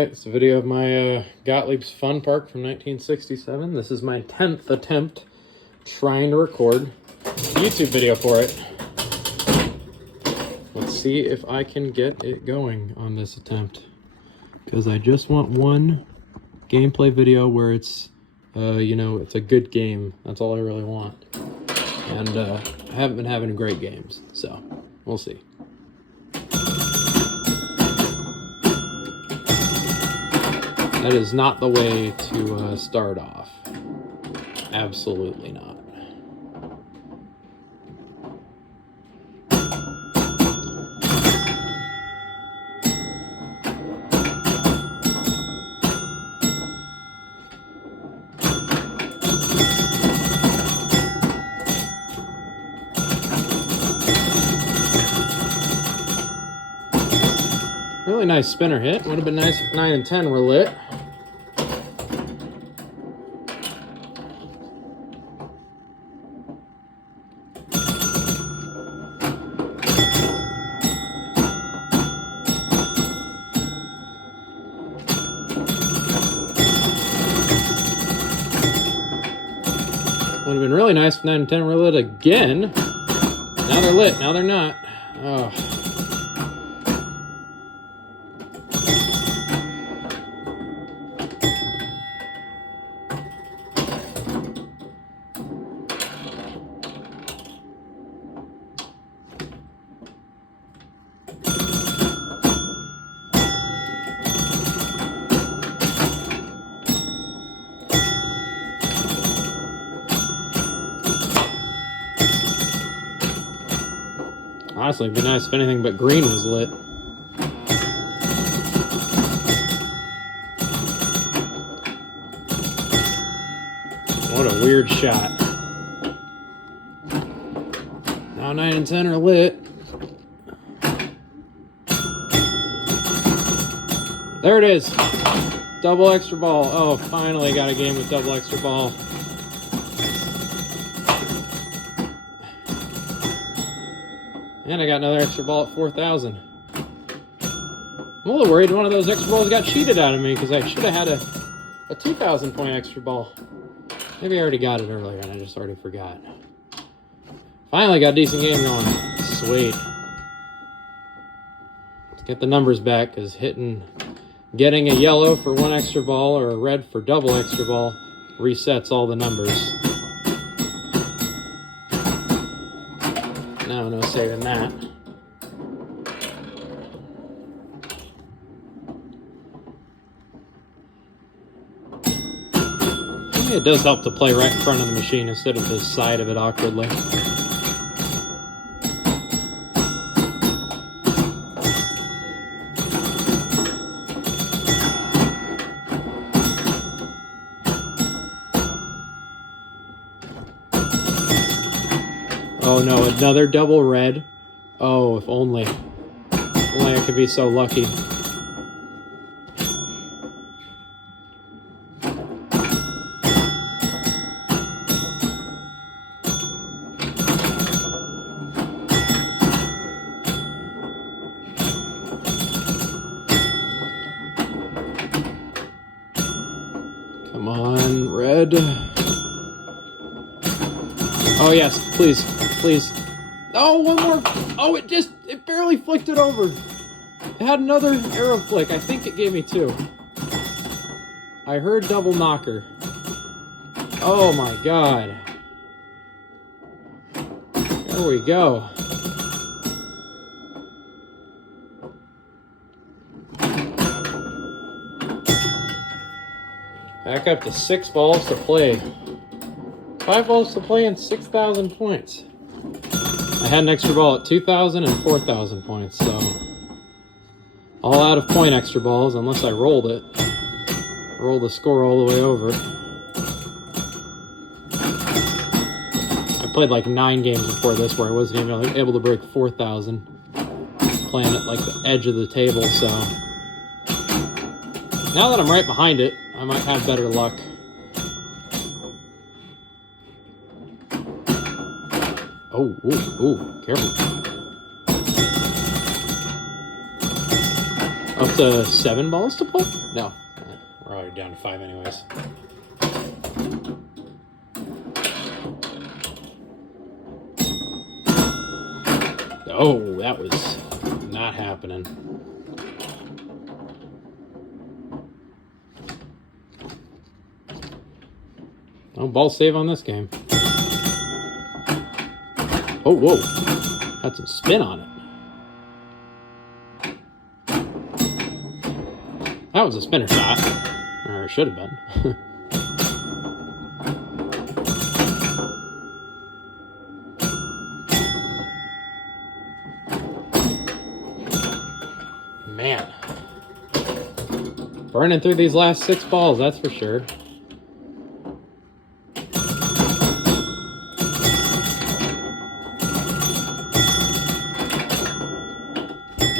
Alright, it's a video of my Gottlieb's Fun Park from 1967. This is my 10th attempt trying to record a YouTube video for it. Let's see if I can get it going on this attempt. Because I just want one gameplay video where it's, you know, it's a good game. That's all I really want. And I haven't been having great games, so we'll see. That is not the way to start off. Absolutely not. Really nice spinner hit. Would have been nice if 9 and 10 were lit. Would have been really nice if 9 and 10 were lit again. Now they're lit, now they're not. Oh. Honestly, it'd be nice if anything but green was lit. What a weird shot. Now 9 and 10 are lit. There it is. Double extra ball. Oh, finally got a game with double extra ball. And I got another extra ball at 4,000. I'm a little worried one of those extra balls got cheated out of me because I should have had a 2,000 point extra ball. Maybe I already got it earlier and I just already forgot. Finally got a decent game going. Sweet. Let's get the numbers back because getting a yellow for one extra ball or a red for double extra ball resets all the numbers. No saving that. Maybe it does help to play right in front of the machine instead of the side of it awkwardly. Oh no, another double red. Oh, if only. If only I could be so lucky. Come on, red. Oh yes, please. Please. Oh, one more. Oh, it barely flicked it over. It had another arrow flick. I think it gave me 2. I heard double knocker. Oh my god. There we go. Back up to 6 balls to play. 5 balls to play and 6,000 points. I had an extra ball at 2,000 and 4,000 points, so all out of point extra balls unless I rolled it. Roll the score all the way over. I played like 9 games before this where I wasn't even able to break 4,000. Playing at like the edge of the table, so now that I'm right behind it, I might have better luck. Oh, ooh, ooh, careful. Up to 7 balls to play? No. We're already down to 5 anyways. Oh, that was not happening. No ball save on this game. Oh, whoa. Had some spin on it. That was a spinner shot. Or it should have been. Man. Burning through these last 6 balls, that's for sure.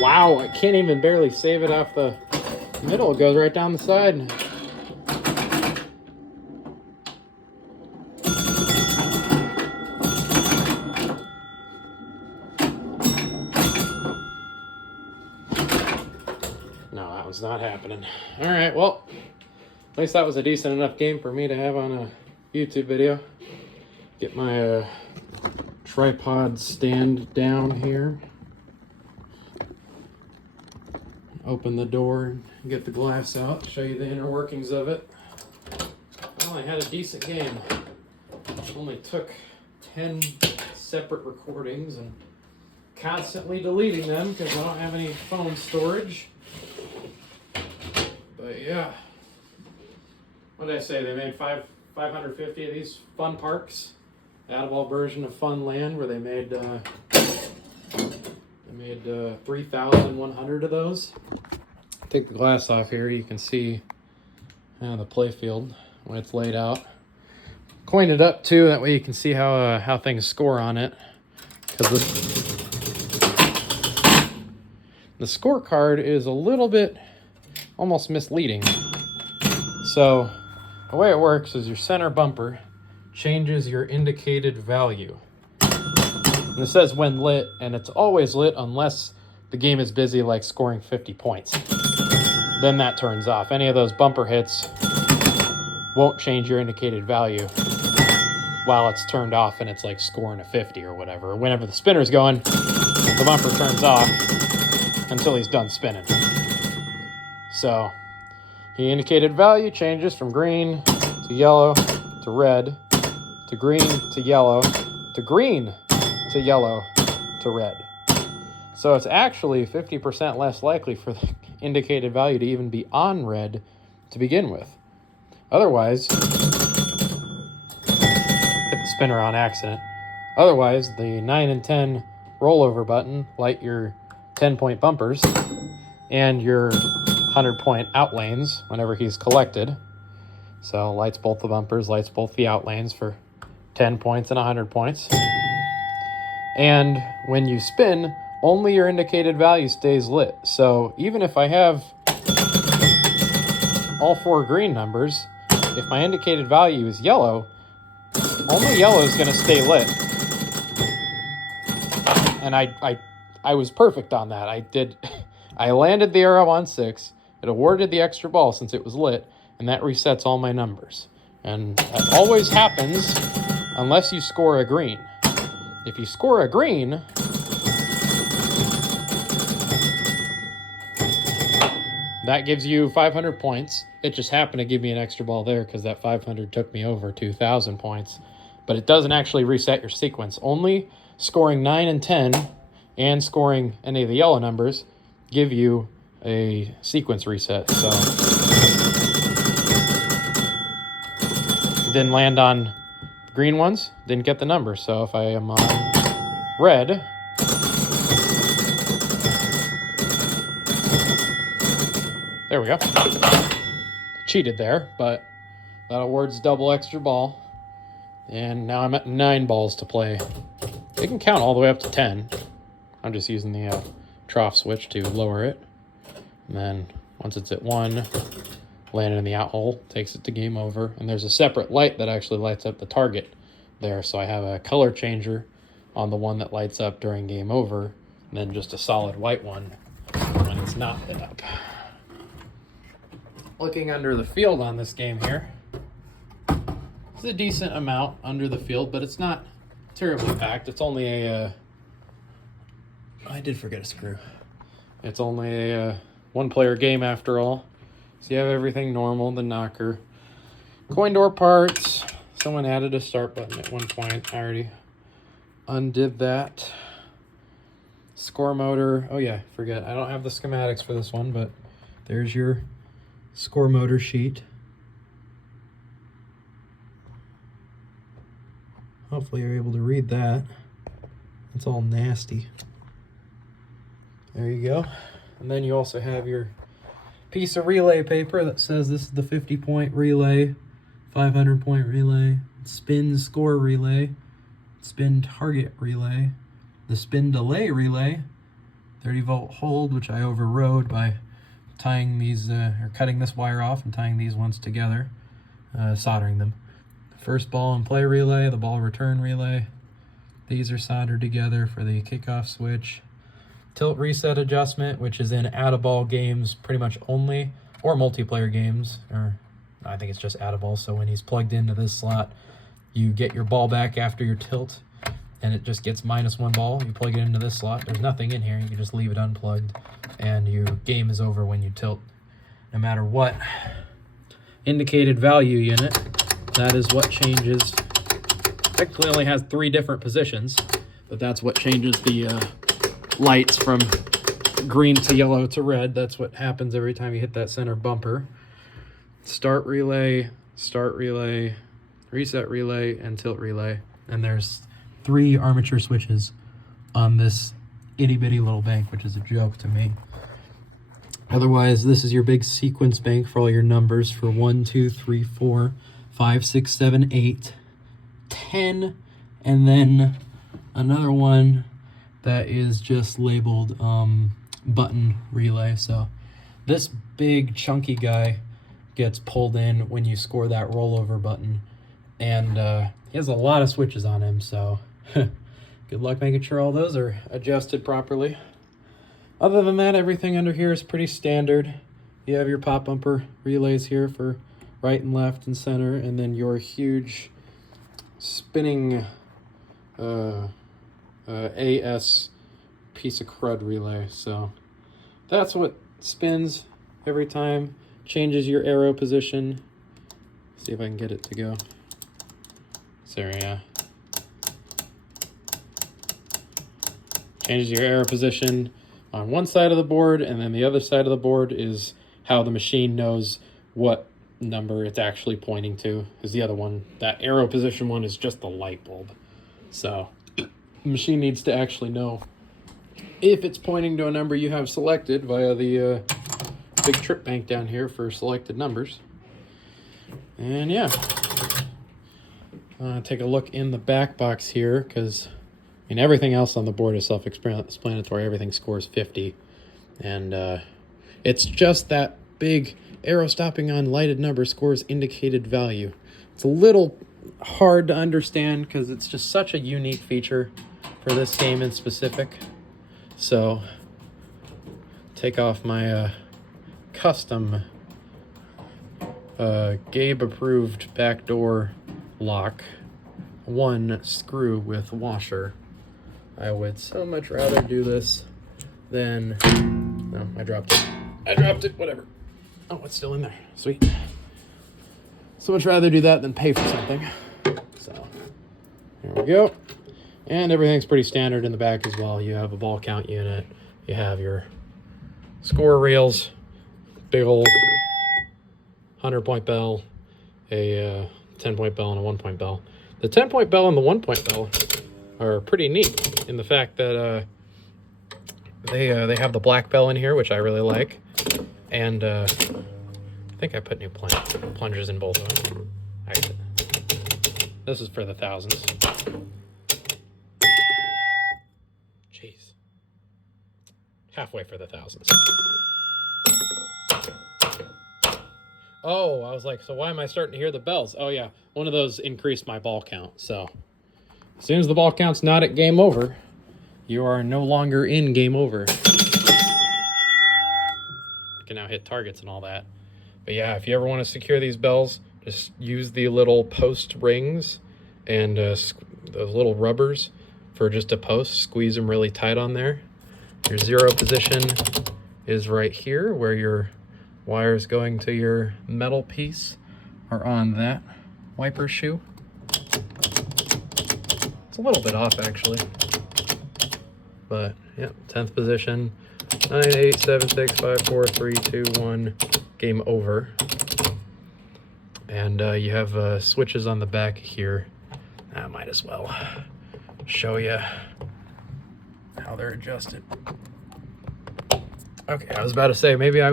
Wow, I can't even barely save it off the middle. It goes right down the side. No, that was not happening. All right, well, at least that was a decent enough game for me to have on a YouTube video. Get my tripod stand down here. Open the door and get the glass out, show you the inner workings of it. Well, I had a decent game. Only took 10 separate recordings and constantly deleting them because I don't have any phone storage. But yeah, what did I say? They made 550 of these fun parks. Add-a-ball version of Funland where they made 3,100 of those. Take the glass off here, you can see the play field when it's laid out. Coin it up too, that way you can see how things score on it. Because the scorecard is a little bit almost misleading. So the way it works is your center bumper changes your indicated value. And it says when lit, and it's always lit unless the game is busy, like scoring 50 points. Then that turns off. Any of those bumper hits won't change your indicated value while it's turned off and it's like scoring a 50 or whatever. Whenever the spinner's going, the bumper turns off until he's done spinning. So the indicated value changes from green to yellow to red to green to yellow to green to yellow to red. So it's actually 50% less likely for the indicated value to even be on red to begin with. Otherwise, hit the spinner on accident. Otherwise, the 9 and 10 rollover button light your 10-point bumpers and your 100-point out lanes whenever he's collected. So lights both the bumpers, lights both the out lanes for 10 points and 100 points. And when you spin, only your indicated value stays lit. So even if I have all 4 green numbers, if my indicated value is yellow, only yellow is going to stay lit. And I was perfect on that. I landed the arrow on 6. It awarded the extra ball since it was lit, and that resets all my numbers. And that always happens unless you score a green. If you score a green, that gives you 500 points. It just happened to give me an extra ball there because that 500 took me over 2,000 points. But it doesn't actually reset your sequence. Only scoring 9 and 10 and scoring any of the yellow numbers give you a sequence reset. So didn't land on green ones, didn't get the number. So if I am on red, there we go. Cheated there, but that awards double extra ball. And now I'm at 9 balls to play. It can count all the way up to 10. I'm just using the trough switch to lower it. And then once it's at 1, land it in the out hole, takes it to game over. And there's a separate light that actually lights up the target there. So I have a color changer on the one that lights up during game over, and then just a solid white one when it's not lit up. Looking under the field on this game here, it's a decent amount under the field, but it's not terribly packed. It's only a, I did forget a screw. It's only a one-player game after all. So you have everything normal, the knocker. Coin door parts. Someone added a start button at one point. I already undid that. Score motor. Oh yeah, forget. I don't have the schematics for this one, but there's your score motor sheet. Hopefully you're able to read that. It's all nasty. There you go. And then you also have your piece of relay paper that says this is the 50-point relay, 500-point relay, spin score relay, spin target relay, the spin delay relay, 30-volt hold, which I overrode by tying these, or cutting this wire off and tying these ones together, soldering them. First ball and play relay, the ball return relay. These are soldered together for the kickoff switch. Tilt reset adjustment, which is in add-a-ball games pretty much only, or multiplayer games, or I think it's just add-a-ball, so when he's plugged into this slot, you get your ball back after your tilt, and it just gets -1 ball. You plug it into this slot, there's nothing in here, you can just leave it unplugged, and your game is over when you tilt, no matter what. Indicated value unit, that is what changes. Technically only has 3 different positions, but that's what changes the lights from green to yellow to red. That's what happens every time you hit that center bumper. Start relay, reset relay, and tilt relay. And there's 3 armature switches on this itty-bitty little bank, which is a joke to me. Otherwise, this is your big sequence bank for all your numbers for 1, 2, 3, 4, 5, 6, 7, 8, 10, and then another one that is just labeled button relay. So this big chunky guy gets pulled in when you score that rollover button, and he has a lot of switches on him, so good luck making sure all those are adjusted properly. Other than that, everything under here is pretty standard. You have your pop bumper relays here for right and left and center, and then your huge spinning AS piece of crud relay. So that's what spins every time, changes your arrow position. See if I can get it to go. So yeah. Changes your arrow position on one side of the board, and then the other side of the board is how the machine knows what number it's actually pointing to, because the other one, that arrow position one, is just the light bulb. So the machine needs to actually know if it's pointing to a number you have selected via the big trip bank down here for selected numbers. And yeah, take a look in the back box here, because I mean, everything else on the board is self-explanatory. Everything scores 50, and it's just that big arrow stopping on lighted number scores indicated value. It's a little hard to understand because it's just such a unique feature for this game in specific. So take off my custom Gabe approved backdoor lock, 1 screw with washer. I would so much rather do this than, no, I dropped it, whatever. Oh, it's still in there. Sweet. So much rather do that than pay for something. So, here we go. And everything's pretty standard in the back as well. You have a ball count unit. You have your score reels, big old 100-point bell, a 10-point bell, and a 1-point bell. The 10-point bell and the 1-point bell are pretty neat in the fact that they have the black bell in here, which I really like. And I think I put new plungers in both of them. Actually, this is for the thousands. Jeez. Halfway for the thousands. Oh, I was like, so why am I starting to hear the bells? Oh yeah, one of those increased my ball count. So as soon as the ball count's not at game over, you are no longer in game over. can now hit targets and all that. But yeah, if you ever want to secure these bells, just use the little post rings and those little rubbers for just a post. Squeeze them really tight on there. Your 0 position is right here, where your wires going to your metal piece are on that wiper shoe. It's a little bit off actually, but yeah, 10th position, 9, 8, 7, 6, 5, 4, 3, 2, 1, game over. And you have switches on the back here. I might as well show you how they're adjusted. Okay, I was about to say maybe I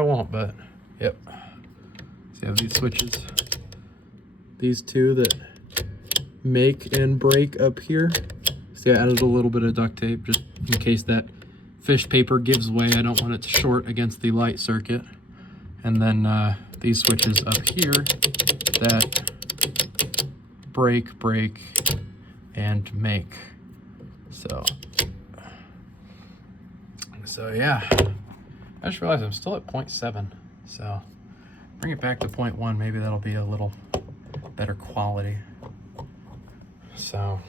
won't, but yep. So you have these switches, these two that make and break up here. See, I added a little bit of duct tape just in case that fish paper gives way. I don't want it to short against the light circuit. And then these switches up here that break, and make. So yeah, I just realized I'm still at 0.7. So bring it back to 0.1. Maybe that'll be a little better quality. So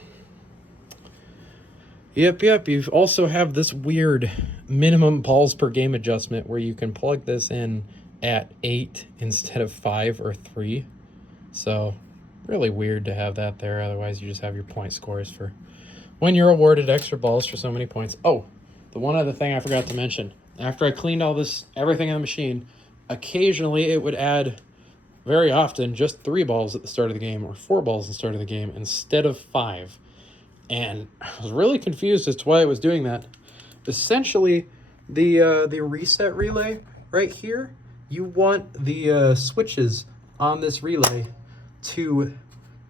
yep. You also have this weird minimum balls per game adjustment where you can plug this in at 8 instead of 5 or 3. So really weird to have that there. Otherwise you just have your point scores for when you're awarded extra balls for so many points. Oh, the one other thing I forgot to mention, after I cleaned everything in the machine, occasionally it would add, very often, just 3 balls at the start of the game or 4 balls at the start of the game instead of 5. And I was really confused as to why it was doing that. Essentially, the reset relay right here, you want the switches on this relay to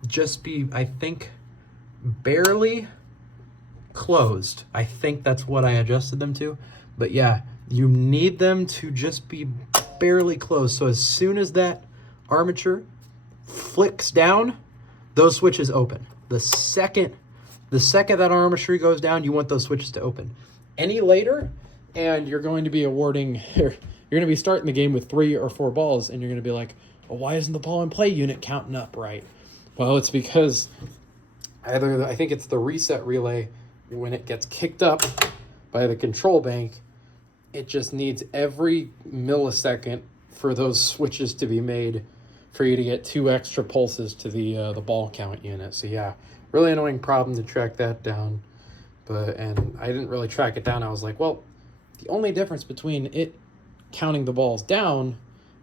just be, I think, barely closed. I think that's what I adjusted them to. But yeah, you need them to just be barely closed. So as soon as that armature flicks down, those switches open. The second that armature goes down, you want those switches to open. Any later, and you're going to be awarding, you're going to be starting the game with 3 or 4 balls, and you're going to be like, well, why isn't the ball in play unit counting up right? Well, it's because I think it's the reset relay. When it gets kicked up by the control bank, it just needs every millisecond for those switches to be made for you to get 2 extra pulses to the ball count unit. So yeah, really annoying problem to track that down. And I didn't really track it down. I was like, well, the only difference between it counting the balls down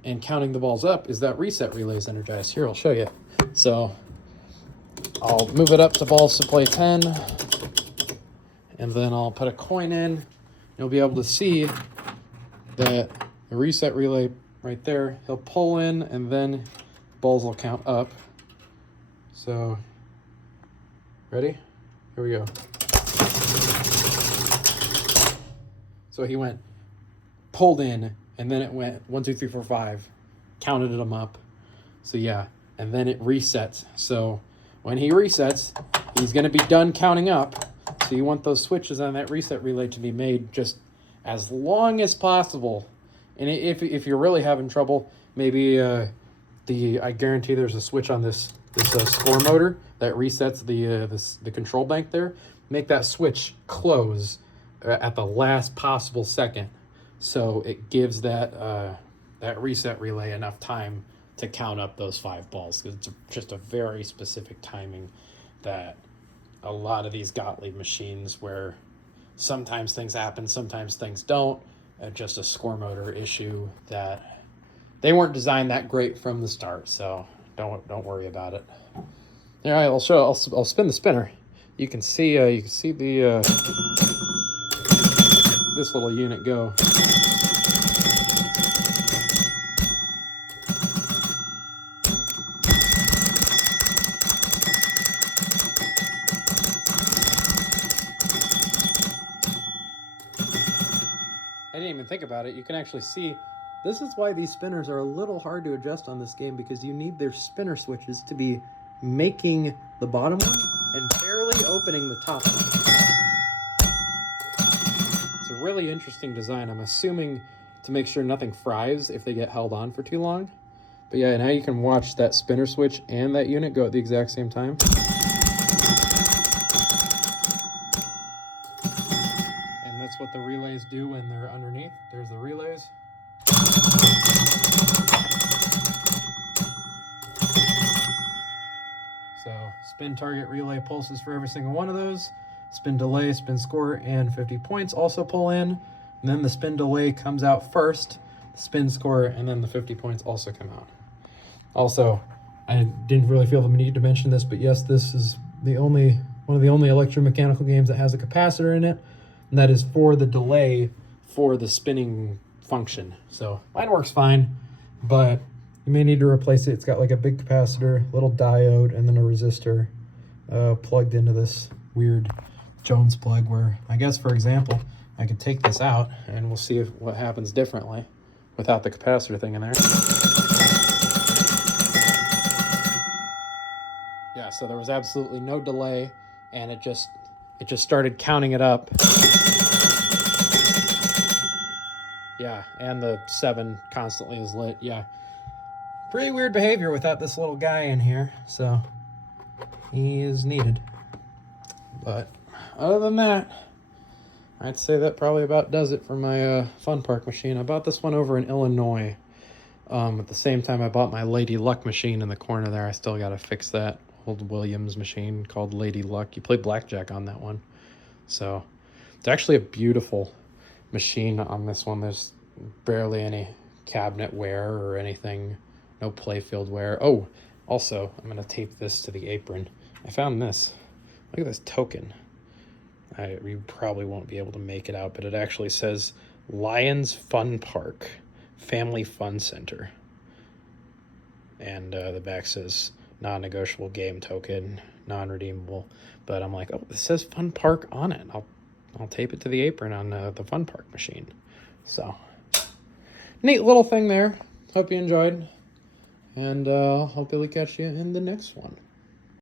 and counting the balls up is that reset relay is energized. Here, I'll show you. So I'll move it up to balls to play 10. And then I'll put a coin in. You'll be able to see that the reset relay right there, he'll pull in and then balls will count up. So, ready? Here we go. So he went, pulled in, and then it went 1, 2, 3, 4, 5, counted them up. So yeah, and then it resets. So when he resets, he's gonna be done counting up. So you want those switches on that reset relay to be made just as long as possible. And if you're really having trouble, maybe I guarantee there's a switch on this score motor that resets the control bank there. Make that switch close at the last possible second, so it gives that reset relay enough time to count up those 5 balls. Because it's just a very specific timing that a lot of these Gottlieb machines, where sometimes things happen, sometimes things don't. Just a score motor issue that they weren't designed that great from the start. So don't worry about it. All right, I'll spin the spinner. You can see the this little unit go. I didn't even think about it. You can actually see, this is why these spinners are a little hard to adjust on this game, because you need their spinner switches to be making the bottom one and barely opening the top one. It's a really interesting design. I'm assuming to make sure nothing fries if they get held on for too long. But yeah, now you can watch that spinner switch and that unit go at the exact same time. And that's what the relays do when they're underneath. There's the relays. So spin target relay pulses for every single one of those. Spin delay, spin score, and 50 points also pull in. And then the spin delay comes out first, the spin score, and then the 50 points also come out. Also, I didn't really feel the need to mention this, but yes, this is one of the only electromechanical games that has a capacitor in it, and that is for the delay for the spinning function. So mine works fine, but you may need to replace it. It's got like a big capacitor, little diode, and then a resistor plugged into this weird Jones plug where, I guess, for example, I could take this out and we'll see what happens differently without the capacitor thing in there. Yeah, so there was absolutely no delay, and it just started counting it up. Yeah, and the 7 constantly is lit. Yeah, pretty weird behavior without this little guy in here, so he is needed. But other than that, I'd say that probably about does it for my Fun Park machine. I bought this one over in Illinois. At the same time I bought my Lady Luck machine in the corner there. I still got to fix that old Williams machine called Lady Luck. You play blackjack on that one. So it's actually a beautiful machine on this one. There's barely any cabinet wear or anything. No playfield wear. Oh, also, I'm going to tape this to the apron. I found this. Look at this token. You probably won't be able to make it out, but it actually says Lions Fun Park Family Fun Center. And the back says non-negotiable game token, non-redeemable. But I'm like, oh, this says Fun Park on it. I'll tape it to the apron on the Fun Park machine. So, neat little thing there. Hope you enjoyed. And I'll hopefully catch you in the next one.